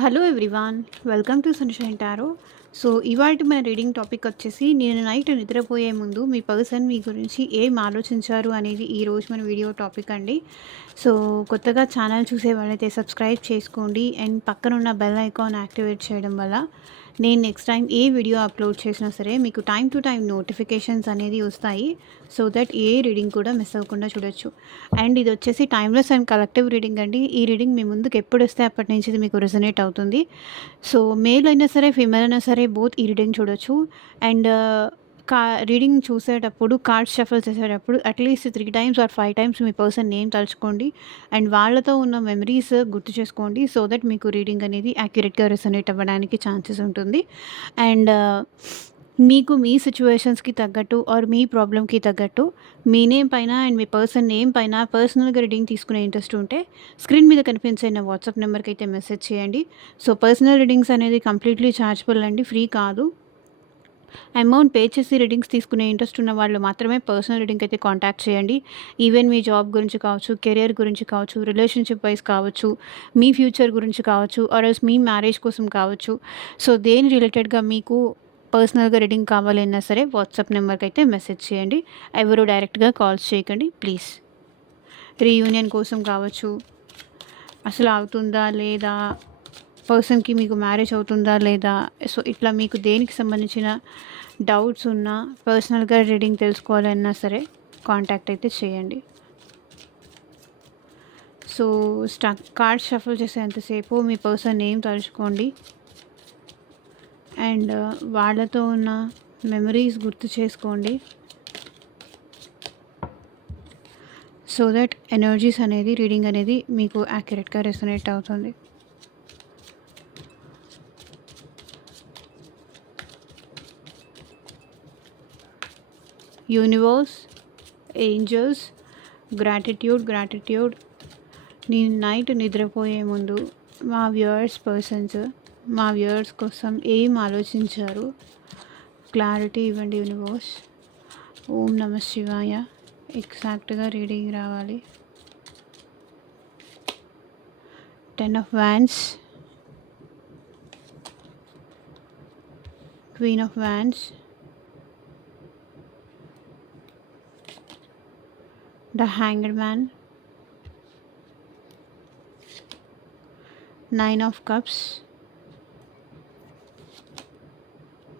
Hello everyone, welcome to sunshine tarot. So, ఇవాల్టి మన reading topic వచ్చేసి నేను నైట్ నిద్రపోయే ముందు మీ పర్సన్ మీ గురించి ఏం ఆలోచించారు అనేది ఈరోజు మన వీడియో టాపిక్ అండి. సో, కొత్తగా ఛానల్ చూసే వాళ్ళైతే సబ్స్క్రైబ్ చేసుకోండి అండ్ పక్కనున్న బెల్ ఐకాన్ యాక్టివేట్ చేయడం వల్ల నేను నెక్స్ట్ టైం ఏ వీడియో అప్లోడ్ చేసినా సరే మీకు టైం టు టైం నోటిఫికేషన్స్ అనేది వస్తాయి. సో దట్ ఏ రీడింగ్ కూడా మిస్ అవ్వకుండా చూడొచ్చు. అండ్ ఇది వచ్చేసి టైమ్లెస్ అండ్ కలెక్టివ్ రీడింగ్ అండి. ఈ రీడింగ్ మీ ముందుకు ఎప్పుడు వస్తే అప్పటి నుంచి ఇది మీకు రెజొనేట్ అవుతుంది. సో మేల్ అయినా సరే ఫీమేల్ అయినా సరే బోత్ ఈ రీడింగ్ చూడొచ్చు. అండ్ కా రీడింగ్ చూసేటప్పుడు కార్డ్స్ షఫల్ చేసేటప్పుడు అట్లీస్ట్ 3 టైమ్స్ ఆర్ 5 టైమ్స్ మీ పర్సన్ నేమ్ తలుచుకోండి అండ్ వాళ్ళతో ఉన్న మెమరీస్ గుర్తు చేసుకోండి. సో దట్ మీకు రీడింగ్ అనేది యాక్యురేట్గా రెసొనేట్ అవ్వడానికి ఛాన్సెస్ ఉంటుంది. అండ్ మీకు మీ సిచ్యువేషన్స్కి తగ్గట్టు ఆర్ మీ ప్రాబ్లమ్కి తగ్గట్టు మీ నేమ్ పైన అండ్ మీ పర్సన్ నేమ్ పైన పర్సనల్గా రీడింగ్ తీసుకునే ఇంట్రెస్ట్ ఉంటే స్క్రీన్ మీద కనిపించే నా వాట్సాప్ నెంబర్కి అయితే మెసేజ్ చేయండి. సో పర్సనల్ రీడింగ్స్ అనేది కంప్లీట్లీ ఛార్జబుల్ అండి, ఫ్రీ కాదు. అమౌంట్ పే చేసి రీడింగ్స్ తీసుకునే ఇంట్రెస్ట్ ఉన్న వాళ్ళు మాత్రమే పర్సనల్ రీడింగ్ అయితే కాంటాక్ట్ చేయండి. ఈవెన్ మీ జాబ్ గురించి కావచ్చు, కెరియర్ గురించి కావచ్చు, రిలేషన్షిప్ వైజ్ కావచ్చు, మీ ఫ్యూచర్ గురించి కావచ్చు, ఆర్ఎల్స్ మీ మ్యారేజ్ కోసం కావచ్చు. సో దేని రిలేటెడ్గా మీకు పర్సనల్గా రీడింగ్ కావాలన్నా సరే వాట్సాప్ నెంబర్కి అయితే మెసేజ్ చేయండి. ఎవరు డైరెక్ట్గా కాల్స్ చేయకండి ప్లీజ్. రీయూనియన్ కోసం కావచ్చు, అసలు అవుతుందా లేదా, పర్సన్కి మీకు మ్యారేజ్ అవుతుందా లేదా, సో ఇట్లా మీకు దేనికి సంబంధించిన డౌట్స్ ఉన్నా పర్సనల్గా రీడింగ్ తెలుసుకోవాలన్నా సరే కాంటాక్ట్ అయితే చేయండి. సో కార్డ్ షఫల్ చేసేంతసేపు మీ పర్సన్ నేమ్ తలుచుకోండి అండ్ వాళ్ళతో ఉన్న మెమరీస్ గుర్తు చేసుకోండి. సో దట్ ఎనర్జీస్ అనేది రీడింగ్ అనేది మీకు యాక్యురేట్గా రెసొనేట్ అవుతుంది. Universe, angels, gratitude. నేను నైట్ నిద్రపోయే ముందు మా వ్యూవర్స్ కోసం ఏం ఆలోచించారు క్లారిటీ ఇవ్వండి యూనివర్స్. ఓం నమ శివాయ. ఎగ్జాక్ట్గా రీడింగ్ రావాలి. 10 of Wands, Queen of Wands, the Hanged Man, 9 of Cups,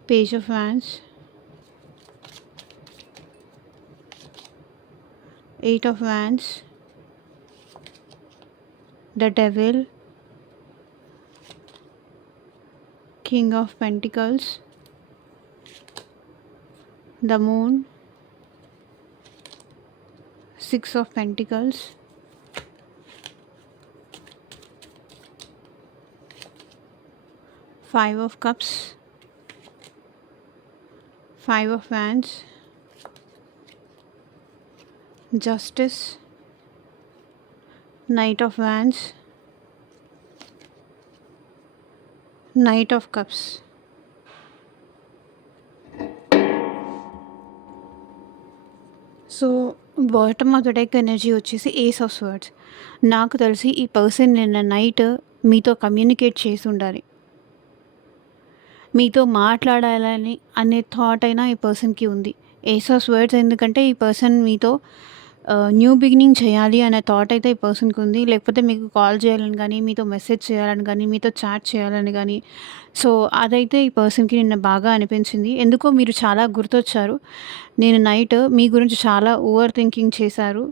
Page of Wands, 8 of Wands, the Devil, King of Pentacles, the Moon, 6 of Pentacles, 5 of Cups, 5 of Wands, Justice, Knight of Wands, Knight of Cups. So bottom of the deck energy వచ్చేసి ace of swords. నాకు తెలిసి ఈ person నిన్న night మీతో communicate చేసి ఉండాలి, మీతో మాట్లాడాలని అనే థాట్ అయినా ఈ పర్సన్కి ఉంది. ఏస్ ఆఫ్ స్వర్డ్స్ ఎందుకంటే ఈ పర్సన్ మీతో న్యూ బిగినింగ్ చేయాలి అనే థాట్ అయితే ఈ పర్సన్కి ఉంది. లేకపోతే మీకు కాల్ చేయాలని కానీ, మీతో మెసేజ్ చేయాలని కానీ, మీతో చాట్ చేయాలని కానీ, సో అదైతే ఈ పర్సన్కి నిన్న బాగా అనిపించింది. ఎందుకో మీరు చాలా గుర్తొచ్చారు. నేను నైట్ మీ గురించి చాలా ఓవర్ థింకింగ్ చేశారు.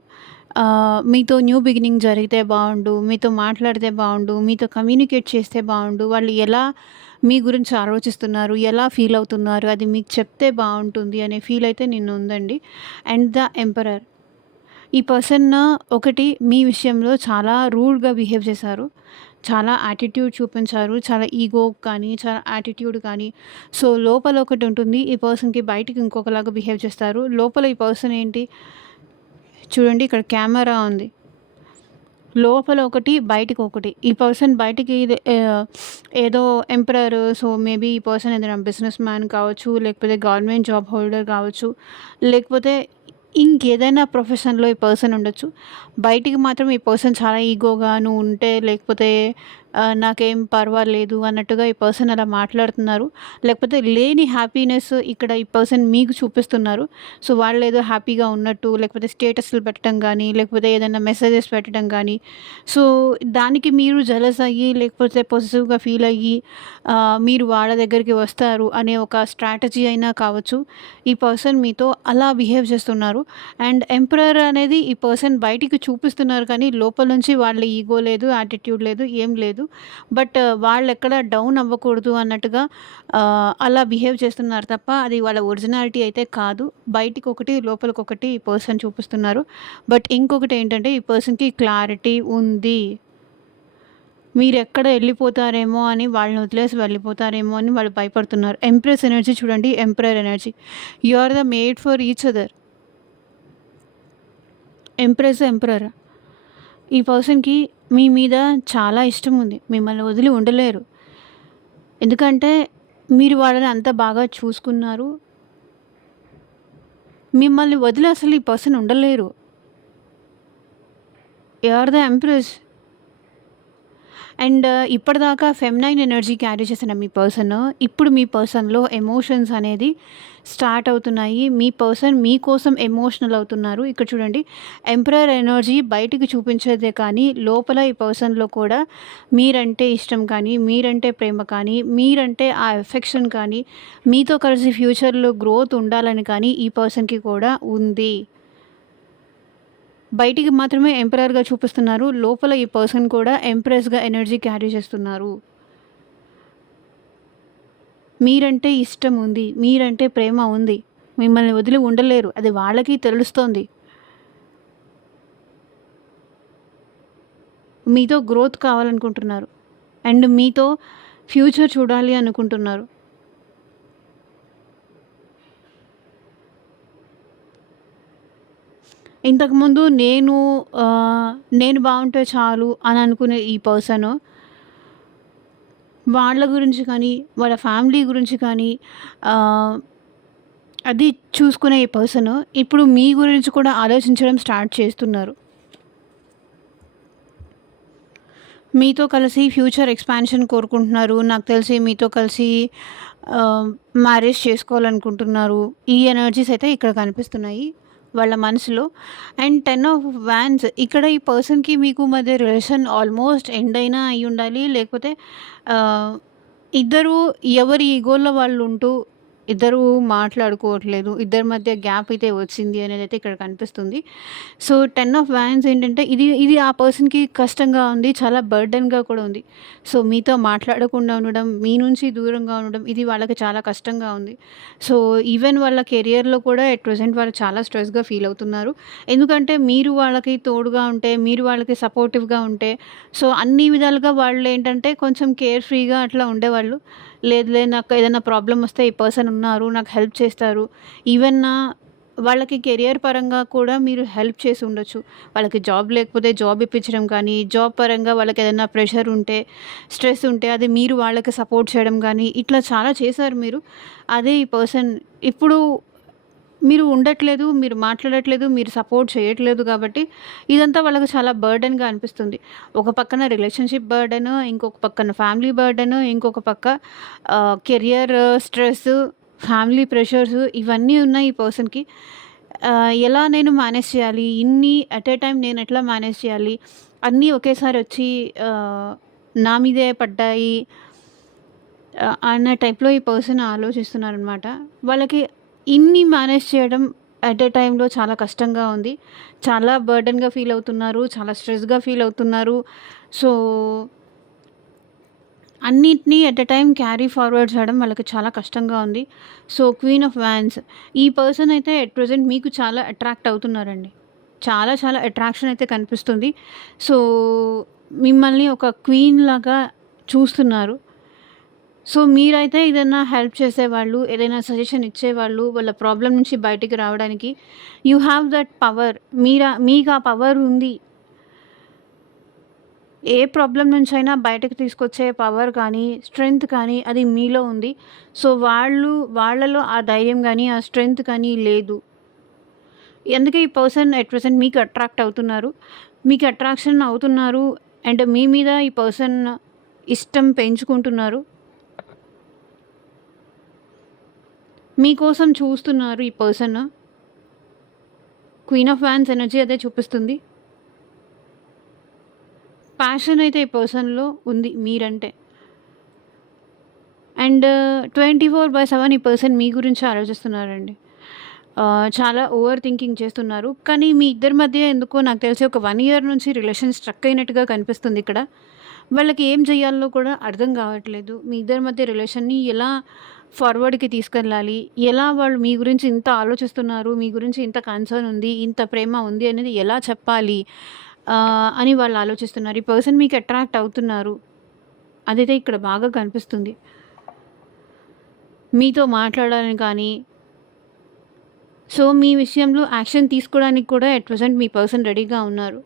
మీతో న్యూ బిగినింగ్ జరిగితే బాగుండు, మీతో మాట్లాడితే బాగుండు, మీతో కమ్యూనికేట్ చేస్తే బాగుండు, వాళ్ళు ఎలా మీ గురించి ఆలోచిస్తున్నారు, ఎలా ఫీల్ అవుతున్నారు, అది మీకు చెప్తే బాగుంటుంది అనే ఫీల్ అయితే నిన్న ఉందండి. అండ్ ద ఎంపరర్, ఈ పర్సన్ ఒకటి మీ విషయంలో చాలా రూడ్గా బిహేవ్ చేశారు, చాలా యాటిట్యూడ్ చూపించారు, చాలా ఈగో కానీ, చాలా యాటిట్యూడ్ కానీ. సో లోపల ఒకటి ఉంటుంది ఈ పర్సన్కి, బయటికి ఇంకొకలాగా బిహేవ్ చేస్తారు. లోపల ఈ పర్సన్ ఏంటి చూడండి, ఇక్కడ కెమెరా ఉంది, లోపల ఒకటి బయటికి ఒకటి. ఈ పర్సన్ బయటికి ఏదో ఎంపరర్, సో మేబీ ఈ పర్సన్ ఏదైనా బిజినెస్ మ్యాన్ కావచ్చు, లేకపోతే గవర్నమెంట్ జాబ్ హోల్డర్ కావచ్చు, లేకపోతే ఇంకేదైనా ప్రొఫెషన్లో ఈ పర్సన్ ఉండొచ్చు. బయటికి మాత్రం ఈ పర్సన్ చాలా ఈగోగా నువ్వు ఉంటే, లేకపోతే నాకేం పర్వాలేదు అన్నట్టుగా ఈ పర్సన్ అలా మాట్లాడుతున్నారు. లేకపోతే లేని హ్యాపీనెస్ ఇక్కడ ఈ పర్సన్ మీకు చూపిస్తున్నారు. సో, వాళ్ళేదో హ్యాపీగా ఉన్నట్టు, లేకపోతే స్టేటస్‌లు పెట్టడం గానీ, లేకపోతే ఏదైనా మెసేజెస్ పెట్టడం గానీ, సో, దానికి మీరు జెలస్ అయ్యి, లేకపోతే పొసెసివ్‌గా ఫీల్ అయ్యి, మీరు వాళ్ళ దగ్గరికి వస్తారు అనే ఒక స్ట్రాటజీ అయినా కావచ్చు. ఈ పర్సన్ మీతో అలా బిహేవ్ చేస్తున్నారు. అండ్ ఎంపరర్ అనేది ఈ పర్సన్ బయటికి చూపిస్తున్నారు కానీ, లోపల నుంచి వాళ్ళ ఈగో లేదు, యాటిట్యూడ్ లేదు, ఏం లేదు. బట్ వాళ్ళెక్కడ డౌన్ అవ్వకూడదు అన్నట్టుగా అలా బిహేవ్ చేస్తున్నారు తప్ప, అది వాళ్ళ ఒరిజినాలిటీ అయితే కాదు. బయటికొకటి, లోపలికొకటి ఈ పర్సన్ చూపిస్తున్నారు. బట్ ఇంకొకటేంటంటే, ఈ పర్సన్‌కి క్లారిటీ ఉంది. మీరెక్కడ ఎళ్ళిపోతారేమో అని, వాళ్ళని వదిలేసి వెళ్ళిపోతారేమో అని వాళ్ళు భయపడుతున్నారు. ఎంప్రెస్ ఎనర్జీ చూడండి, emperor energy. You are the made for each other. Empress, emperor. ఈ పర్సన్‌కి మీ మీద చాలా ఇష్టం ఉంది. మిమ్మల్ని వదిలి ఉండలేరు. ఎందుకంటే మీరు వాళ్ళని అంత బాగా చూసుకున్నారు. మిమ్మల్ని వదిలి అసలు ఈ పర్సన్ ఉండలేరు. You are the empress. And ఇప్పటిదాకా ఫెమినైన్ ఎనర్జీ క్యారీ చేసిన మీ పర్సన్, ఇప్పుడు మీ పర్సన్‌లో ఎమోషన్స్ అనేది స్టార్ట్ అవుతున్నాయి. మీ పర్సన్ మీకోసం ఎమోషనల్ అవుతున్నారు. ఇక్కడ చూడండి, ఎంపరర్ ఎనర్జీ బయటికి చూపించేదే కానీ, లోపల ఈ పర్సన్‌లో కూడా మీరంటే ఇష్టం కానీ, మీరంటే ప్రేమ కానీ, మీరంటే ఆ ఎఫెక్షన్ కానీ, మీతో కలిసి ఫ్యూచర్‌లో గ్రోత్ ఉండాలని కానీ ఈ పర్సన్‌కి కూడా ఉంది. బయటికి మాత్రమే ఎంపరర్‌గా చూపిస్తున్నారు. లోపల ఈ పర్సన్ కూడా ఎంప్రెస్‌గా ఎనర్జీ క్యారీ చేస్తున్నారు. మీరంటే ఇష్టం ఉంది. మీరంటే ప్రేమ ఉంది. మిమ్మల్ని వదిలి ఉండలేరు. అది వాళ్ళకి తెలుస్తోంది. మీతో గ్రోత్ కావాలనుకుంటున్నారు. అండ్ మీతో ఫ్యూచర్ చూడాలి అనుకుంటున్నారు. ఇంతకుముందు నేను బావుంటే చాలు అని అనుకునే ఈ పర్సను వాళ్ళ గురించి కానీ, వాళ్ళ ఫ్యామిలీ గురించి కానీ ఆహ్, అది చూసుకునే ఈ పర్సను ఇప్పుడు మీ గురించి కూడా ఆలోచించడం స్టార్ట్ చేస్తున్నారు. మీతో కలిసి ఫ్యూచర్ ఎక్స్‌పాన్షన్ కోరుకుంటున్నారు. నాకు తెలిసి మీతో కలిసి ఆహ్, మ్యారేజ్ చేసుకోవాలనుకుంటున్నారు. ఈ ఎనర్జీస్ అయితే ఇక్కడ కనిపిస్తున్నాయి వాళ్ళ మనసులో. అండ్ 10 ఆఫ్ వాండ్స్ ఇక్కడ ఈ పర్సన్‌కి మీకు మధ్య రిలేషన్ ఆల్మోస్ట్ ఎండ్ అయినా అయ్యుండాలి. లేకపోతే ఆహ్, ఇద్దరు ఎవరి ఈగో‌లో వాళ్ళు ఉంటూ ఇద్దరూ మాట్లాడుకోవట్లేదు. ఇద్దరి మధ్య గ్యాప్ అయితే వచ్చింది అనేదైతే ఇక్కడ కనిపిస్తుంది. సో, 10 ఆఫ్ వాండ్స్ ఏంటంటే ఇది ఆ పర్సన్‌కి కష్టంగా ఉంది. చాలా బర్డెన్‌గా కూడా ఉంది. సో, మీతో మాట్లాడకుండా ఉండడం, మీ నుంచి దూరంగా ఉండడం ఇది వాళ్ళకి చాలా కష్టంగా ఉంది. సో, ఈవెన్ వాళ్ళ కెరియర్‌లో కూడా ఎట్ ప్రెజెంట్ వాళ్ళు చాలా స్ట్రెస్‌గా ఫీల్ అవుతున్నారు. ఎందుకంటే మీరు వాళ్ళకి తోడుగా ఉంటే, మీరు వాళ్ళకి సపోర్టివ్‌గా ఉంటే, సో, అన్ని విధాలుగా వాళ్ళేంటంటే కొంచెం కేర్ ఫ్రీగా అట్లా ఉండేవాళ్ళు. లేదులే నాకు ఏదైనా ప్రాబ్లమ్ వస్తే ఈ పర్సన్ ఉన్నారు. నాకు హెల్ప్ చేస్తారు. ఈవెన్ వాళ్ళకి కెరియర్ పరంగా కూడా మీరు హెల్ప్ చేసి ఉండొచ్చు. వాళ్ళకి జాబ్ లేకపోతే జాబ్ ఇప్పించడం కానీ, జాబ్ పరంగా వాళ్ళకేదైనా ప్రెషర్ ఉంటే, స్ట్రెస్ ఉంటే అది మీరు వాళ్ళకి సపోర్ట్ చేయడం గానీ, ఇట్లా చాలా చేశారు మీరు. అదే ఈ పర్సన్ ఇప్పుడు మీరు ఉండట్లేదు, మీరు మాట్లాడట్లేదు, మీరు సపోర్ట్ చేయట్లేదు కాబట్టి ఇదంతా వాళ్ళకి చాలా బర్డెన్‌గా అనిపిస్తుంది. ఒక పక్కన రిలేషన్‌షిప్ బర్డెను, ఇంకొక పక్కన ఫ్యామిలీ బర్డెను, ఇంకొక పక్క కెరియర్ స్ట్రెస్సు, ఫ్యామిలీ ప్రెషర్సు ఇవన్నీ ఉన్నాయి ఈ పర్సన్‌కి. ఎలా నేను మేనేజ్ చేయాలి? ఇన్ని అట్ ఏ టైమ్ నేనెట్లా మేనేజ్ చేయాలి? అన్నీ ఒకేసారి వచ్చి ఆహ్, నా మీదే పడ్డాయి అన్న టైప్‌లో ఈ పర్సన్ ఆలోచిస్తున్నారనమాట. వాళ్ళకి ఇన్ని మేనేజ్ చేయడం అట్ ఏ టైమ్‌లో చాలా కష్టంగా ఉంది. చాలా బర్డెన్‌గా ఫీల్ అవుతున్నారు. చాలా స్ట్రెస్‌గా ఫీల్ అవుతున్నారు. సో, అన్నిటిని at a time carry forward చేయడం వాళ్ళకి చాలా కష్టంగా ఉంది. సో, క్వీన్ ఆఫ్ వాండ్స్ ఈ పర్సన్ అయితే ఎట్ ప్రెజెంట్ మీకు చాలా అట్రాక్ట్ అవుతున్నారండి. చాలా చాలా అట్రాక్షన్ అయితే కనిపిస్తుంది. సో, మిమ్మల్ని ఒక క్వీన్ లాగా చూస్తున్నారు. సో, మీరైతే ఏదైనా హెల్ప్ చేసేవాళ్ళు, ఏదైనా సజెషన్ ఇచ్చేవాళ్ళు, వాళ్ళ ప్రాబ్లమ్ నుంచి బయటికి రావడానికి యూ హ్యావ్ దట్ పవర్. మీకు ఆ పవర్ ఉంది. ఏ ప్రాబ్లమ్ నుంచైనా బయటకు తీసుకొచ్చే పవర్ కానీ, స్ట్రెంగ్త్ కానీ అది మీలో ఉంది. సో, వాళ్ళలో ఆ ధైర్యం గానీ, ఆ స్ట్రెంగ్త్ కానీ లేదు. అందుకే ఈ పర్సన్ ఎట్ ప్రెజెంట్ మీకు అట్రాక్ట్ అవుతున్నారు. మీకు అట్రాక్షన్ అవుతున్నారు. అండ్ మీ మీద ఈ పర్సన్ ఇష్టం పెంచుకుంటున్నారు. మీకోసం చూస్తున్నారు ఈ person. Queen of wands energy అదే చూపిస్తుంది. ప్యాషన్ అయితే ఈ పర్సన్‌లో ఉంది మీరంటే. అండ్ 24/7 ఈ పర్సన్ మీ గురించి ఆలోచిస్తున్నారండి. చాలా ఓవర్ థింకింగ్ చేస్తున్నారు. కానీ మీ ఇద్దరి మధ్య ఎందుకో నాకు తెలిసి ఒక 1 ఇయర్ నుంచి రిలేషన్ స్ట్రక్ అయినట్టుగా కనిపిస్తుంది ఇక్కడ. వాళ్ళకి ఏం చేయాలో కూడా అర్థం కావట్లేదు. మీ ఇద్దరి మధ్య రిలేషన్‌ని ఎలా ఫార్వర్డ్‌కి తీసుకెళ్ళాలి? ఎలా వాళ్ళు మీ గురించి ఇంత ఆలోచిస్తున్నారు, మీ గురించి ఇంత కన్సర్న్ ఉంది, ఇంత ప్రేమ ఉంది అనేది ఎలా చెప్పాలి అని వాళ్ళు ఆలోచిస్తున్నారు. ఈ పర్సన్ మీకు అట్రాక్ట్ అవుతున్నారు. అదైతే ఇక్కడ బాగా కనిపిస్తుంది. మీతో మాట్లాడాలని కానీ, సో మీ విషయంలో యాక్షన్ తీసుకోవడానికి కూడా ఎట్ ప్రెజెంట్ మీ పర్సన్ రెడీగా ఉన్నారు.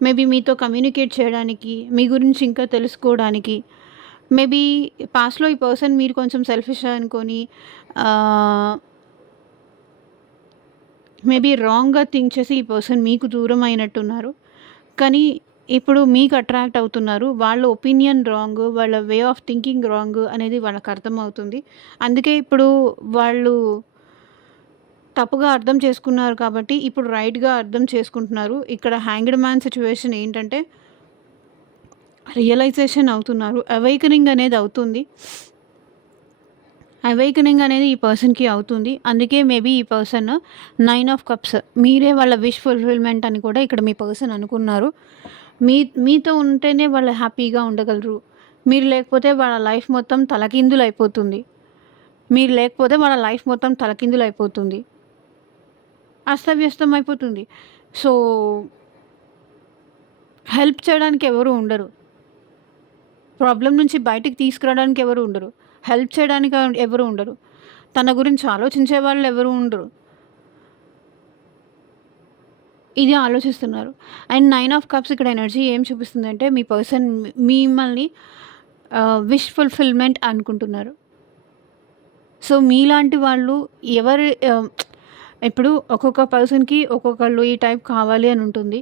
మేబీ మీతో కమ్యూనికేట్ చేయడానికి, మీ గురించి ఇంకా తెలుసుకోవడానికి, మేబీ పాస్ట్‌లో ఈ పర్సన్ మీరు కొంచెం సెల్ఫిష్ అనుకోని మేబీ రాంగ్‌గా థింక్ చేసి ఈ పర్సన్ మీకు దూరం అయినట్టున్నారు. కానీ ఇప్పుడు మీకు అట్రాక్ట్ అవుతున్నారు. వాళ్ళ ఒపీనియన్ రాంగ్, వాళ్ళ వే ఆఫ్ థింకింగ్ రాంగ్ అనేది వాళ్ళకి అర్థమవుతుంది. అందుకే ఇప్పుడు వాళ్ళు తప్పుగా అర్థం చేసుకున్నారు కాబట్టి ఇప్పుడు రైట్‌గా అర్థం చేసుకుంటున్నారు. ఇక్కడ హ్యాంగ్డ్ మ్యాన్ సిట్యుయేషన్ ఏంటంటే రియలైజేషన్ అవుతున్నారు. అవేకనింగ్ అనేది అవుతుంది. అవేకనింగ్ అనేది ఈ పర్సన్‌కి అవుతుంది. అందుకే మేబీ ఈ పర్సన్ 9 ఆఫ్ కప్స్ మీరే వాళ్ళ విష్ ఫుల్‌ఫిల్‌మెంట్ అని కూడా ఇక్కడ మీ పర్సన్ అనుకున్నారు. మీతో ఉంటేనే వాళ్ళు హ్యాపీగా ఉండగలరు. మీరు లేకపోతే వాళ్ళ లైఫ్ మొత్తం తలకిందులైపోతుంది. మీరు లేకపోతే వాళ్ళ లైఫ్ మొత్తం తలకిందులైపోతుంది. అస్తవ్యస్తం అయిపోతుంది. సో, హెల్ప్ చేయడానికి ఎవరు ఉండరు. ప్రాబ్లమ్ నుంచి బయటికి తీసుకురావడానికి ఎవరు ఉండరు. హెల్ప్ చేయడానికి ఎవరు ఉండరు. తన గురించి ఆలోచించే వాళ్ళు ఎవరు ఉండరు. ఇది ఆలోచిస్తున్నారు. అండ్ 9 ఆఫ్ కప్స్ ఇక్కడ ఎనర్జీ ఏం చూపిస్తుందంటే మీ పర్సన్ మిమ్మల్ని విష్ ఫుల్‌ఫిల్‌మెంట్ అనుకుంటున్నారు. సో, మీలాంటి వాళ్ళు ఎవరు ఇప్పుడు ఒక్కొక్క పర్సన్‌కి ఒక్కొక్కళ్ళు ఈ టైప్ కావాలి అని ఉంటుంది.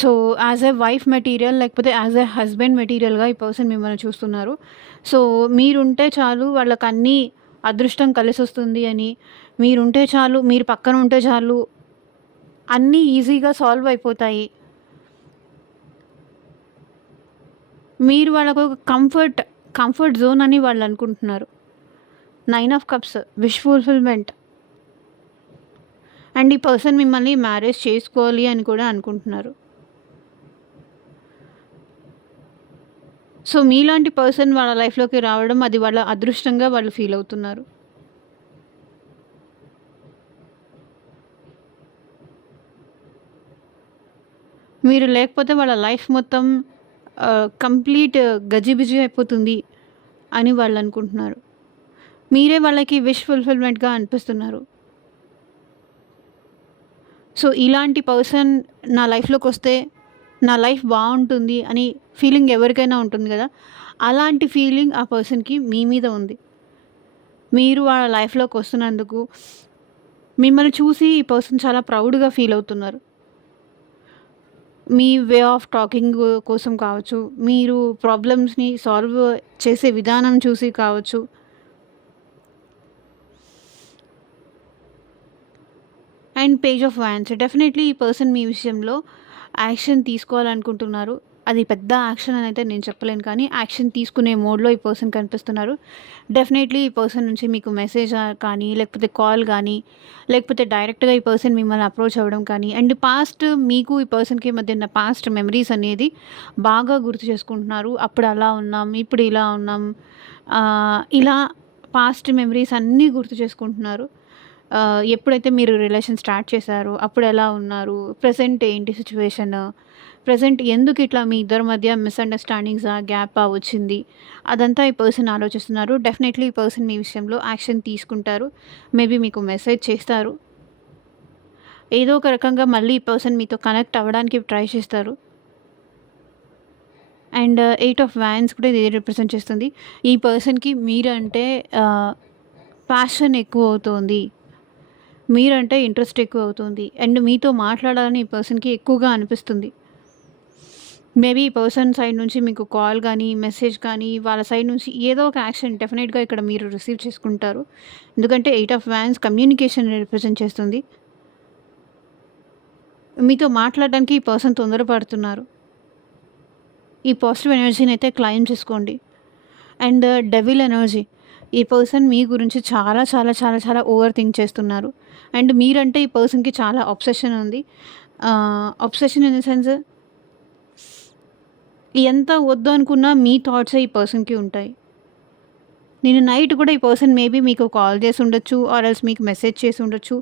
So, as a wife material లేకపోతే యాజ్ ఎ హస్బెండ్ మెటీరియల్‌గా ఈ పర్సన్ మిమ్మల్ని చూస్తున్నారు. సో, మీరుంటే చాలు వాళ్ళకన్నీ అదృష్టం కలిసొస్తుంది అని, మీరుంటే చాలు, మీరు పక్కన ఉంటే చాలు అన్నీ ఈజీగా సాల్వ్ అయిపోతాయి. మీరు వాళ్ళకొక కంఫర్ట్ జోన్ అని వాళ్ళు అనుకుంటున్నారు. 9 of cups wish fulfilment. And ఈ పర్సన్ మిమ్మల్ని మ్యారేజ్ చేసుకోవాలి అని కూడా అనుకుంటున్నారు. సో, మీలాంటి పర్సన్ వాళ్ళ లైఫ్‌లోకి రావడం అది వాళ్ళ అదృష్టంగా వాళ్ళు ఫీల్ అవుతున్నారు. మీరు లేకపోతే వాళ్ళ లైఫ్ మొత్తం కంప్లీట్ గజిబిజి అయిపోతుంది అని వాళ్ళు అనుకుంటున్నారు. మీరే వాళ్ళకి విష్ ఫుల్‌ఫిల్‌మెంట్‌గా అనిపిస్తున్నారు. సో, ఇలాంటి పర్సన్ నా లైఫ్‌లోకొస్తే నా లైఫ్ బావుంటుంది అని ఫీలింగ్ ఎవరికైనా ఉంటుంది గదా! అలాంటి ఫీలింగ్ ఆ పర్సన్‌కి మీ మీద ఉంది. మీరు వాళ్ళ లైఫ్‌లోకొస్తున్నందుకు మిమ్మల్ని చూసి ఈ పర్సన్ చాలా ప్రౌడ్‌గా ఫీల్ అవుతున్నారు. మీ వే ఆఫ్ టాకింగ్ కోసం కావచ్చు, మీరు ప్రాబ్లమ్స్‌ని సాల్వ్ చేసే విధానం చూసి కావచ్చు. And page of wands definitely ఈ పర్సన్ మీ విషయంలో యాక్షన్ తీసుకోవాలనుకుంటున్నారు. అది పెద్ద యాక్షన్ అని అయితే నేను చెప్పలేను కానీ యాక్షన్ తీసుకునే మోడ్‌లో ఈ పర్సన్ కనిపిస్తున్నారు. డెఫినెట్లీ ఈ పర్సన్ నుంచి మీకు మెసేజ్ కానీ లేకపోతే కాల్ కానీ లేకపోతే డైరెక్ట్‌గా ఈ పర్సన్ మిమ్మల్ని అప్రోచ్ అవ్వడం కానీ అండ్ పాస్ట్ మీకు ఈ పర్సన్‌కి మధ్య ఉన్న పాస్ట్ మెమరీస్ అనేది బాగా గుర్తు చేసుకుంటున్నారు. అప్పుడు అలా ఉన్నాం, ఇప్పుడు ఇలా ఉన్నాం. ఇలా పాస్ట్ మెమరీస్ అన్నీ గుర్తు చేసుకుంటున్నారు. ఎప్పుడైతే మీరు రిలేషన్ స్టార్ట్ చేశారో అప్పుడు ఎలా ఉన్నారు? ప్రెజెంట్ ఏంటి సిట్యుయేషన్? ప్రెజెంట్ ఎందుకు ఇట్లా మీ ఇద్దరి మధ్య మిస్‌అండర్‌స్టాండింగ్సా, గ్యాపా వచ్చింది? అదంతా ఈ పర్సన్ ఆలోచిస్తున్నారు. డెఫినెట్‌లీ ఈ పర్సన్ మీ విషయంలో యాక్షన్ తీసుకుంటారు. మేబీ మీకు మెసేజ్ చేస్తారు. ఏదో ఒక రకంగా మళ్ళీ ఈ పర్సన్ మీతో కనెక్ట్ అవ్వడానికి ట్రై చేస్తారు. అండ్ 8 ఆఫ్ వాండ్స్ కూడా ఇది రిప్రజెంట్ చేస్తుంది. ఈ పర్సన్‌కి మీరంటే ప్యాషన్ ఎక్కువవుతోంది. మీరంటే ఇంట్రెస్ట్ ఎక్కువవుతుంది. అండ్ మీతో మాట్లాడాలని ఈ పర్సన్‌కి ఎక్కువగా అనిపిస్తుంది. మేబీ ఈ పర్సన్ సైడ్ నుంచి మీకు కాల్ గానీ, మెసేజ్ కానీ, వాళ్ళ సైడ్ నుంచి ఏదో ఒక యాక్షన్ డెఫినెట్‌గా ఇక్కడ మీరు రిసీవ్ చేసుకుంటారు. ఎందుకంటే 8 ఆఫ్ వ్యాన్స్ కమ్యూనికేషన్‌ని రిప్రజెంట్ చేస్తుంది. మీతో మాట్లాడడానికి ఈ పర్సన్ తొందరపడుతున్నారు. ఈ పాజిటివ్ ఎనర్జీనైతే క్లెయిమ్ చేసుకోండి. And devil energy. ఈ పర్సన్ మీ గురించి చాలా చాలా చాలా చాలా ఓవర్ థింక్ చేస్తున్నారు. అండ్ మీరంటే ఈ పర్సన్‌కి చాలా అబ్సెషన్ ఉంది. అబ్సెషన్ ఇన్ ద సెన్స్ ఎంత వద్దు అనుకున్నా మీ థాట్సే ఈ పర్సన్‌కి ఉంటాయి. నిన్న నైట్ కూడా ఈ పర్సన్ మేబీ మీకు కాల్ చేసి ఉండొచ్చు ఆర్ ఎల్స్ మీకు మెసేజ్ చేసి ఉండొచ్చు.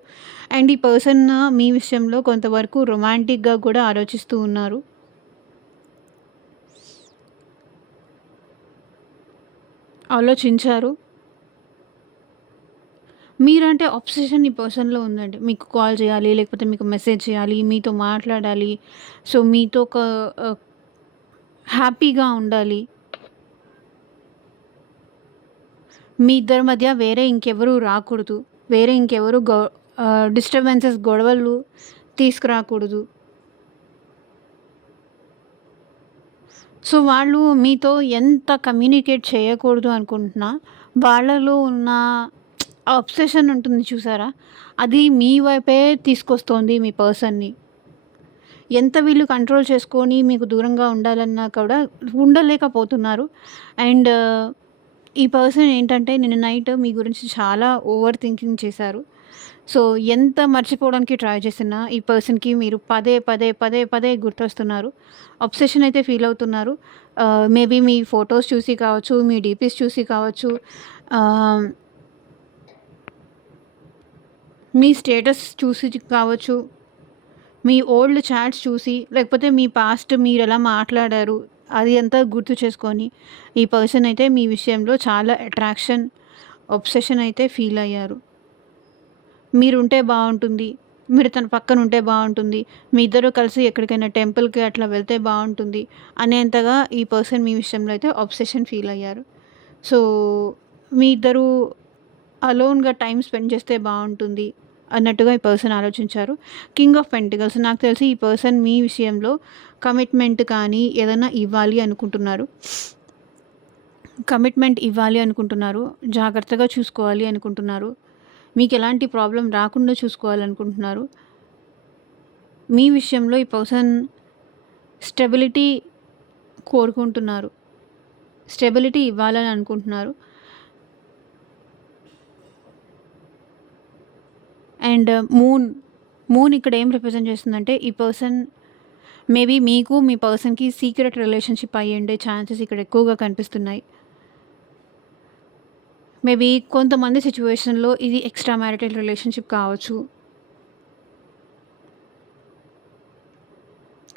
అండ్ ఈ పర్సన్ మీ విషయంలో కొంతవరకు రొమాంటిక్‌గా కూడా ఆలోచిస్తూ ఉన్నారు. ఆలోచించారు. మీరంటే అబ్సెషన్ ఈ పర్సన్‌లో ఉందండి. మీకు కాల్ చేయాలి, లేకపోతే మీకు మెసేజ్ చేయాలి, మీతో మాట్లాడాలి. సో, మీతో ఒక ఆహ్, హ్యాపీగా ఉండాలి. మీ ఇద్దరి మధ్య వేరే ఇంకెవరు రాకూడదు. వేరే ఇంకెవరు డిస్టర్బెన్సెస్, గొడవలు తీసుకురాకూడదు. సో, వాళ్ళు మీతో ఎంత కమ్యూనికేట్ చేయకూడదు అనుకుంటున్నా, వాళ్ళలో ఉన్న అబ్సెషన్ ఉంటుంది చూసారా? అది మీ వైపే తీసుకొస్తోంది మీ పర్సన్‌ని. ఎంత వీళ్ళు కంట్రోల్ చేసుకొని మీకు దూరంగా ఉండాలన్నా కూడా ఉండలేకపోతున్నారు. అండ్ ఈ పర్సన్ ఏంటంటే నిన్న నైట్ మీ గురించి చాలా ఓవర్ థింకింగ్ చేశారు. సో, ఎంత మర్చిపోవడానికి ట్రై చేసినా ఈ పర్సన్‌కి మీరు పదే, పదే, పదే, పదే గుర్తొస్తున్నారు. అబ్సెషన్ అయితే ఫీల్ అవుతున్నారు. మేబీ మీ ఫోటోస్ చూసి కావచ్చు, మీ డీపీస్ చూసి కావచ్చు, ఆహ్, మీ స్టేటస్ చూసి కావచ్చు. మీ ఓల్డ్ చాట్స్ చూసి, లేకపోతే మీ పాస్ట్ మీరెలా మాట్లాడారు, అది అంతా గుర్తు చేసుకొని, ఈ పర్సన్ అయితే మీ విషయంలో చాలా అట్రాక్షన్, అబ్సెషన్ అయితే ఫీల్ అయ్యారు. మీరుంటే బావుంటుంది. మీరు తన పక్కన ఉంటే బావుంటుంది. మీ ఇద్దరు కలిసి ఎక్కడికైనా టెంపుల్‌కి అట్లా వెళ్తే బావుంటుంది అనేంతగా ఈ పర్సన్ మీ విషయంలో అయితే అబ్సెషన్ ఫీల్ అయ్యారు. సో, మీ ఇద్దరు అలోన్‌గా టైమ్ స్పెండ్ చేస్తే బావుంటుంది అన్నట్టుగా ఈ పర్సన్ ఆలోచించారు. కింగ్ ఆఫ్ పెంటికల్స్ నాకు తెలిసి ఈ పర్సన్ మీ విషయంలో కమిట్మెంట్ కానీ ఏదైనా ఇవ్వాలి అనుకుంటున్నారు. కమిట్మెంట్ ఇవ్వాలి అనుకుంటున్నారు. జాగ్రత్తగా చూసుకోవాలి అనుకుంటున్నారు. మీకెలాంటి ప్రాబ్లమ్ రాకుండా చూసుకోవాలనుకుంటున్నారు. మీ విషయంలో ఈ పర్సన్ స్టెబిలిటీ కోరుకుంటున్నారు. స్టెబిలిటీ ఇవ్వాలని అనుకుంటున్నారు. అండ్ మూన్ ఇక్కడ ఏం రిప్రజెంట్ చేస్తుందంటే ఈ పర్సన్ మేబీ మీకు మీ పర్సన్‌కి సీక్రెట్ రిలేషన్‌షిప్ అయ్యుండే ఛాన్సెస్ ఇక్కడ ఎక్కువగా కనిపిస్తున్నాయి. మేబీ కొంతమంది సిట్యుయేషన్‌లో ఇది ఎక్స్‌ట్రా మ్యారిటల్ రిలేషన్‌షిప్ కావచ్చు.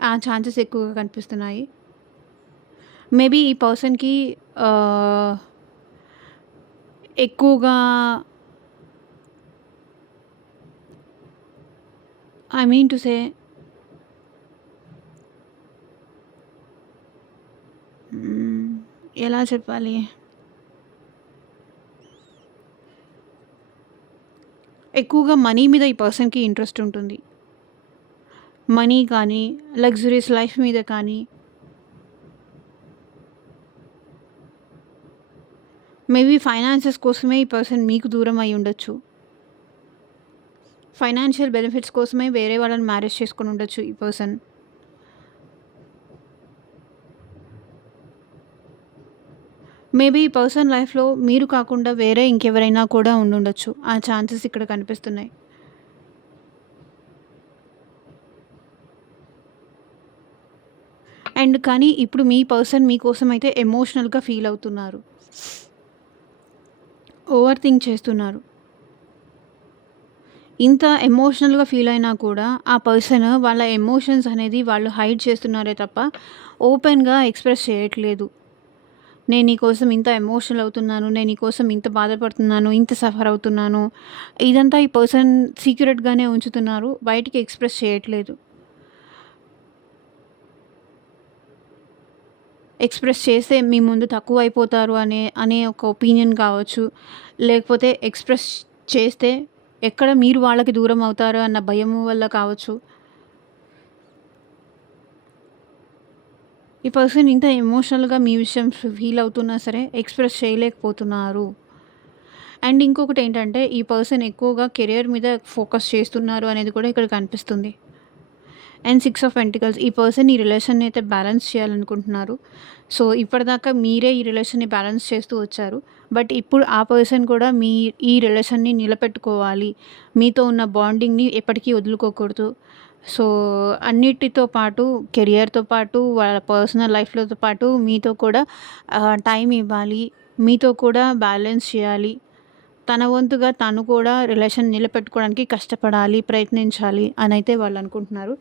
ఆ ఛాన్సెస్ ఎక్కువగా కనిపిస్తున్నాయి. మేబీ ఈ పర్సన్‌కి ఆహ్, ఎక్కువగా ఐ మీన్ టు సే ఎలా చెప్పాలి? ఎక్కువగా మనీ మీద ఈ పర్సన్‌కి ఇంట్రెస్ట్ ఉంటుంది. మనీ కానీ, లగ్జరీస్ లైఫ్ మీద కానీ, మేబీ ఫైనాన్సెస్ కోసమే ఈ పర్సన్ మీకు దూరం అయ్యి ఉండొచ్చు. ఫైనాన్షియల్ బెనిఫిట్స్ కోసమే వేరే వాళ్ళని మ్యారేజ్ చేసుకొని ఉండొచ్చు ఈ పర్సన్. మేబీ ఈ పర్సన్ లైఫ్‌లో మీరు కాకుండా వేరే ఇంకెవరైనా కూడా ఉండుండొచ్చు. ఆ ఛాన్సెస్ ఇక్కడ కనిపిస్తున్నాయి. అండ్ కానీ ఇప్పుడు మీ పర్సన్ మీకోసం అయితే ఎమోషనల్‌గా ఫీల్ అవుతున్నారు. ఓవర్ థింక్ చేస్తున్నారు. ఇంత ఎమోషనల్‌గా ఫీల్ అయినా కూడా ఆ పర్సన్ వాళ్ళ ఎమోషన్స్ అనేది వాళ్ళు హైడ్ చేస్తున్నారే తప్ప ఓపెన్‌గా ఎక్స్‌ప్రెస్ చేయట్లేదు. నేను నీకోసం ఇంత ఎమోషనల్ అవుతున్నాను. నేను నీకోసం ఇంత బాధపడుతున్నాను. ఇంత సఫర్ అవుతున్నాను. ఇదంతా ఈ పర్సన్ సీక్రెట్‌గానే ఉంచుతున్నారు. బయటికి ఎక్స్‌ప్రెస్ చేయట్లేదు. ఎక్స్‌ప్రెస్ చేస్తే మీ ముందు తక్కువైపోతారు అనే ఒక ఒపీనియన్ కావచ్చు. లేకపోతే ఎక్స్‌ప్రెస్ చేస్తే ఎక్కడ మీరు వాళ్ళకి దూరం అవుతారో అన్న భయము వల్ల కావచ్చు. ఈ పర్సన్ ఇంత ఎమోషనల్‌గా మీ విషయం ఫీల్ అవుతున్నా సరే ఎక్స్‌ప్రెస్ చేయలేకపోతున్నారు. అండ్ ఇంకొకటేంటంటే ఈ పర్సన్ ఎక్కువగా కెరియర్ మీద ఫోకస్ చేస్తున్నారు అనేది కూడా ఇక్కడ కనిపిస్తుంది. అండ్ 6 ఆఫ్ పెంటికల్స్ ఈ పర్సన్ ఈ రిలేషన్‌ని అయితే బ్యాలెన్స్ చేయాలనుకుంటున్నారు. సో, ఇప్పటిదాకా మీరే ఈ రిలేషన్‌ని బ్యాలెన్స్ చేస్తూ వచ్చారు. బట్ ఇప్పుడు ఆ పర్సన్ కూడా ఈ రిలేషన్‌ని నిలబెట్టుకోవాలి. మీతో ఉన్న బాండింగ్‌ని ఎప్పటికీ వదులుకోకూడదు. సో, అన్నిటితో పాటు కెరియర్‌తో పాటు వాళ్ళ పర్సనల్ లైఫ్‌లతో పాటు మీతో కూడా టైం ఇవ్వాలి. మీతో కూడా బ్యాలెన్స్ చేయాలి. తన వంతుగా తను కూడా రిలేషన్ నిలబెట్టుకోవడానికి కష్టపడాలి, ప్రయత్నించాలి అనైతే వాళ్ళనుకుంటున్నారు.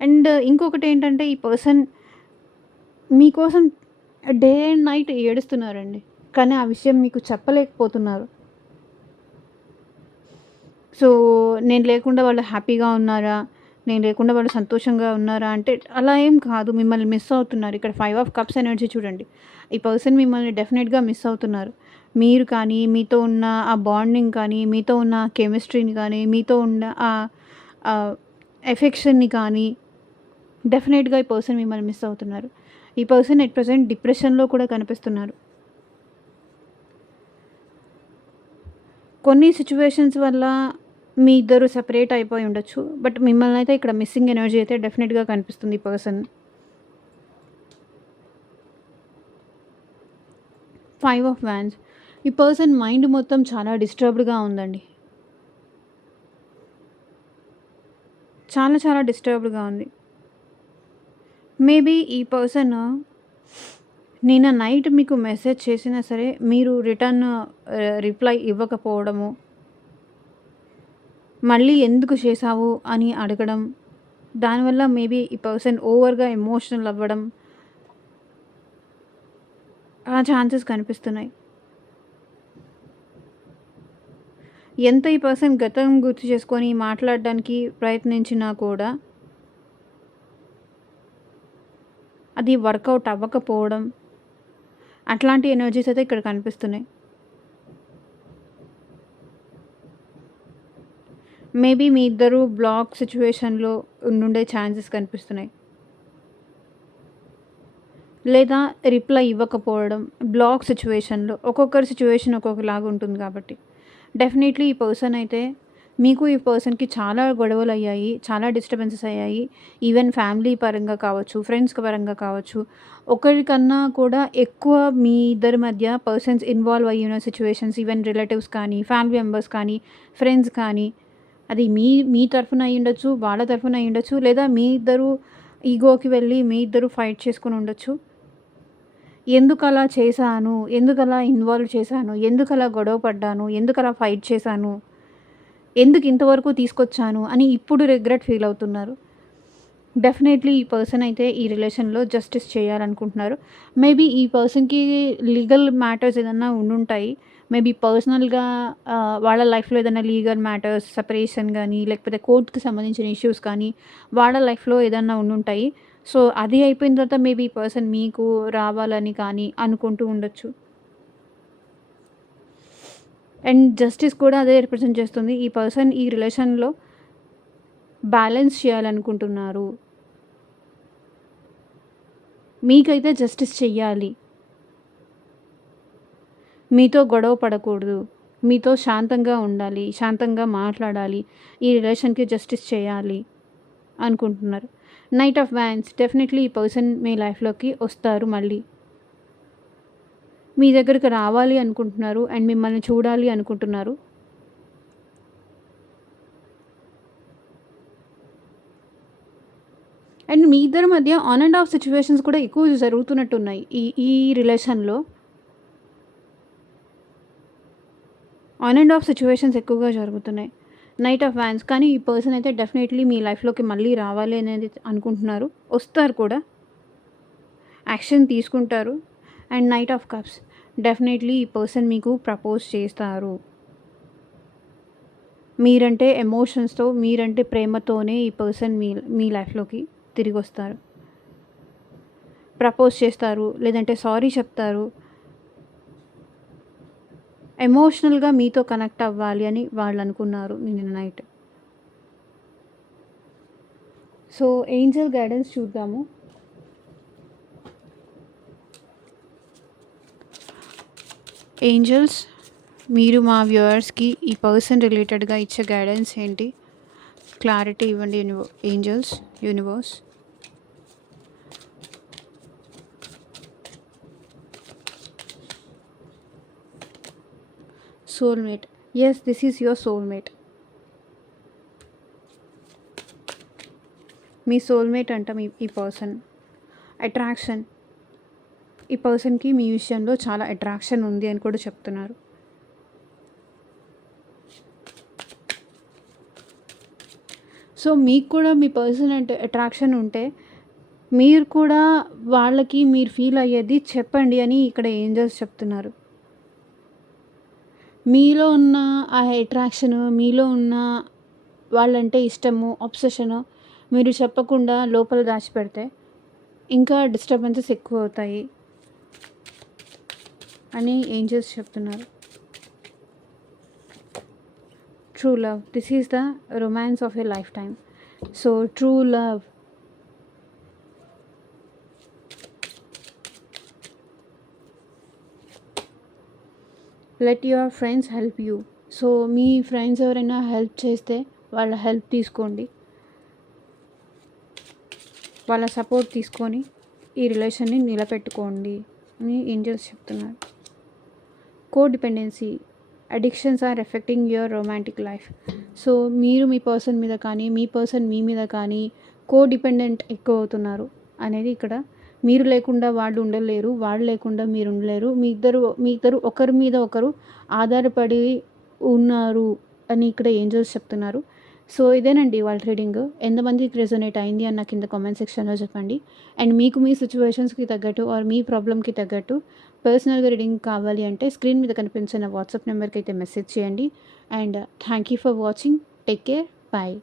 అండ్ ఇంకొకటేంటంటే ఈ పర్సన్ మీకోసం డే అండ్ నైట్ ఏడుస్తున్నారండి. కానీ ఆ విషయం మీకు చెప్పలేకపోతున్నారు. సో, నేను లేకుండా వాళ్ళు హ్యాపీగా ఉన్నారా? నేను లేకుండా వాళ్ళు సంతోషంగా ఉన్నారా? అంటే అలా ఏం కాదు. మిమ్మల్ని మిస్ అవుతున్నారు. ఇక్కడ 5 ఆఫ్ కప్స్ ఎనర్జీ చూడండి. ఈ పర్సన్ మిమ్మల్ని డెఫినిట్‌గా మిస్ అవుతున్నారు. మీరు కానీ, మీతో ఉన్న ఆ బాండింగ్ కానీ, మీతో ఉన్న కెమిస్ట్రీని కానీ, మీతో ఉన్న ఆహ్, ఎఫెక్షన్‌ని కానీ డెఫినిట్‌గా ఈ పర్సన్ మిమ్మల్ని మిస్ అవుతున్నారు. ఈ పర్సన్ ఎట్ ప్రెజెంట్ డిప్రెషన్‌లో కూడా కనిపిస్తున్నారు. కొన్ని సిట్యుయేషన్స్ వల్ల మీ ఇద్దరు సెపరేట్ అయిపోయి ఉండొచ్చు. బట్ మిమ్మల్నయితే ఇక్కడ మిస్సింగ్ ఎనర్జీ అయితే డెఫినిట్‌గా కనిపిస్తుంది ఈ పర్సన్. 5 ఆఫ్ వాండ్స్ ఈ పర్సన్ మైండ్ మొత్తం చాలా డిస్టర్బ్డ్‌గా ఉందండి. చాలా చాలా డిస్టర్బ్డ్‌గా ఉంది. మేబీ ఈ పర్సన్ నిన్న నైట్ మీకు మెసేజ్ చేసినా సరే మీరు రిటర్న్ రిప్లై ఇవ్వకపోవడము, మళ్ళీ ఎందుకు చేశావు అని అడగడం, దానివల్ల మేబీ ఈ పర్సన్ ఓవర్‌గా ఎమోషనల్ అవ్వడం ఆ ఛాన్సెస్ కనిపిస్తున్నాయి. ఎంత ఈ పర్సన్ గతం గుర్తు చేసుకొని మాట్లాడడానికి ప్రయత్నించినా కూడా అది వర్కౌట్ అవ్వకపోవడం, అట్లాంటి ఎనర్జీస్ అయితే ఇక్కడ కనిపిస్తున్నాయి. మేబీ మీ ఇద్దరు బ్లాక్ సిట్యుయేషన్‌లో ఉండుండే ఛాన్సెస్ కనిపిస్తున్నాయి. లేదా రిప్లై ఇవ్వకపోవడం, బ్లాక్ సిట్యుయేషన్‌లో ఒక్కొక్కరి సిట్యుయేషన్ ఒక్కొక్కలాగా ఉంటుంది కాబట్టి. డెఫినెట్‌లీ ఈ పర్సన్ అయితే మీకు ఈ పర్సన్‌కి చాలా గొడవలయ్యాయి. చాలా డిస్టర్బెన్సెస్ అయ్యాయి. ఈవెన్ ఫ్యామిలీ పరంగా కావచ్చు, ఫ్రెండ్స్ పరంగా కావచ్చు. ఒకరికన్నా కూడా ఎక్కువ మీ ఇద్దరి మధ్య పర్సన్స్ ఇన్వాల్వ్ అయ్యున్న సిట్యుయేషన్స్ ఈవెన్ రిలేటివ్స్ కానీ, ఫ్యామిలీ మెంబర్స్ కానీ, ఫ్రెండ్స్ కానీ అది మీ మీ తరఫున అయ్యుండొచ్చు, వాళ్ళ తరఫున అయ్యుండొచ్చు. లేదా మీ ఇద్దరు ఈగోకి వెళ్ళి మీ ఇద్దరు ఫైట్ చేసుకొని ఉండొచ్చు. ఎందుకలా చేశాను? ఎందుకలా ఇన్వాల్వ్ చేశాను? ఎందుకలా గొడవ పడ్డాను? ఎందుకలా ఫైట్ చేశాను? ఎందుకు ఇంతవరకు తీసుకొచ్చాను అని ఇప్పుడు రిగ్రెట్ ఫీల్ అవుతున్నారు. డెఫినెట్‌లీ ఈ పర్సన్ అయితే ఈ రిలేషన్‌లో జస్టిస్ చేయాలనుకుంటున్నారు. మేబీ ఈ పర్సన్‌కి లీగల్ మ్యాటర్స్ ఏదన్నా ఉండుంటాయి. మేబీ పర్సనల్‌గా వాళ్ళ లైఫ్‌లో ఏదైనా లీగల్ మ్యాటర్స్ సెపరేషన్ గానీ, లేకపోతే కోర్ట్‌కి సంబంధించిన ఇష్యూస్ కానీ, వాళ్ళ లైఫ్‌లో ఏదన్నా ఉండుంటాయి. సో, అది అయిపోయిన తర్వాత మేబీ ఈ పర్సన్ మీకు రావాలని కానీ అనుకుంటూ ఉండొచ్చు. అండ్ జస్టిస్ కూడా అదే రిప్రజెంట్ చేస్తుంది. ఈ పర్సన్ ఈ రిలేషన్‌లో బ్యాలెన్స్ చేయాలనుకుంటున్నారు. మీకైతే జస్టిస్ చెయ్యాలి. మీతో గొడవ పడకూడదు. మీతో శాంతంగా ఉండాలి. శాంతంగా మాట్లాడాలి. ఈ రిలేషన్‌కి జస్టిస్ చేయాలి అనుకుంటున్నారు. నైట్ ఆఫ్ వాండ్స్ డెఫినెట్‌లీ ఈ పర్సన్ మీ లైఫ్‌లోకి వస్తారు మళ్ళీ. మీ దగ్గరికి రావాలి అనుకుంటున్నారు అండ్ మిమ్మల్ని చూడాలి అనుకుంటున్నారు. అండ్ మీ ఇద్దరి మధ్య ఆన్ అండ్ ఆఫ్ సిట్యుయేషన్స్ కూడా ఎక్కువ జరుగుతున్నట్టున్నాయి. ఈ రిలేషన్‌లో ఆన్ అండ్ ఆఫ్ సిట్యుయేషన్స్ ఎక్కువగా జరుగుతున్నాయి. నైట్ ఆఫ్ వాండ్స్ కానీ ఈ పర్సన్ అయితే డెఫినెట్‌లీ మీ లైఫ్‌లోకి మళ్ళీ రావాలి అనేది అనుకుంటున్నారు. వస్తారు కూడా. యాక్షన్ తీసుకుంటారు. And knight of cups definitely ఈ పర్సన్ మీకు ప్రపోజ్ చేస్తారు. మీరంటే ఎమోషన్స్‌తో, మీరంటే ప్రేమతోనే ఈ పర్సన్ మీ లైఫ్‌లోకి తిరిగొస్తారు. ప్రపోజ్ చేస్తారు. లేదంటే సారీ చెప్తారు. ఎమోషనల్‌గా మీతో కనెక్ట్ అవ్వాలి అని వాళ్ళనుకున్నారు నిన్న నైట్. సో, ఏంజెల్ గైడెన్స్ చూద్దాము. ఏంజల్స్, మీరు మా వ్యూవర్స్కి ఈ పర్సన్ రిలేటెడ్గా ఇచ్చే గైడెన్స్ ఏంటి? క్లారిటీ ఇవ్వండి angels, universe. Soulmate, yes, this is your soulmate. మీ సోల్మేట్ అంట ఈ పర్సన్. అట్రాక్షన్, ఈ పర్సన్కి మీ విషయంలో చాలా అట్రాక్షన్ ఉంది అని కూడా చెప్తున్నారు. సో మీకు కూడా మీ పర్సన్ అంటే అట్రాక్షన్ ఉంటే మీరు కూడా వాళ్ళకి మీరు ఫీల్ అయ్యేది చెప్పండి అని ఇక్కడ ఏంజల్స్ చెప్తున్నారు. మీలో ఉన్న ఆ అట్రాక్షన్, మీలో ఉన్న వాళ్ళంటే ఇష్టము, అబ్సెషను మీరు చెప్పకుండా లోపల దాచిపెడితే ఇంకా డిస్టర్బెన్సెస్ ఎక్కువ అవుతాయి అని ఏంజల్స్ చెప్తున్నారు. True love, this is the romance of a life time. So true love, let your friends help you. So me friends ఎవరైనా హెల్ప్ చేస్తే వాళ్ళ హెల్ప్ తీసుకోండి, వాళ్ళ సపోర్ట్ తీసుకొని ఈ రిలేషన్ని నిలబెట్టుకోండి అని ఏంజల్స్ చెప్తున్నారు. Codependency, addictions are affecting your romantic life. So మీరు మీ పర్సన్ మీద కానీ మీ పర్సన్ మీ మీద కానీ కో డిపెండెంట్ ఎక్కువ అవుతున్నారు అనేది ఇక్కడ. మీరు లేకుండా వాళ్ళు ఉండలేరు, వాళ్ళు లేకుండా మీరు ఉండలేరు, మీ ఇద్దరు ఒకరి మీద ఒకరు ఆధారపడి ఉన్నారు అని ఇక్కడ ఏంజల్స్ చెప్తున్నారు. సో ఇదేనండి వాళ్ళ రీడింగ్. ఎంతమందికి రెజొనేట్ అయింది అన్న కింద కామెంట్ సెక్షన్లో చెప్పండి. అండ్ మీకు మీ సిచ్యువేషన్స్కి తగ్గట్టు ఆర్ మీ ప్రాబ్లమ్కి తగ్గట్టు పర్సనల్గా రీడింగ్ కావాలి అంటే స్క్రీన్ మీద కనిపించిన వాట్సాప్ నెంబర్కి అయితే మెసేజ్ చేయండి. And thank you for watching. Take care, bye.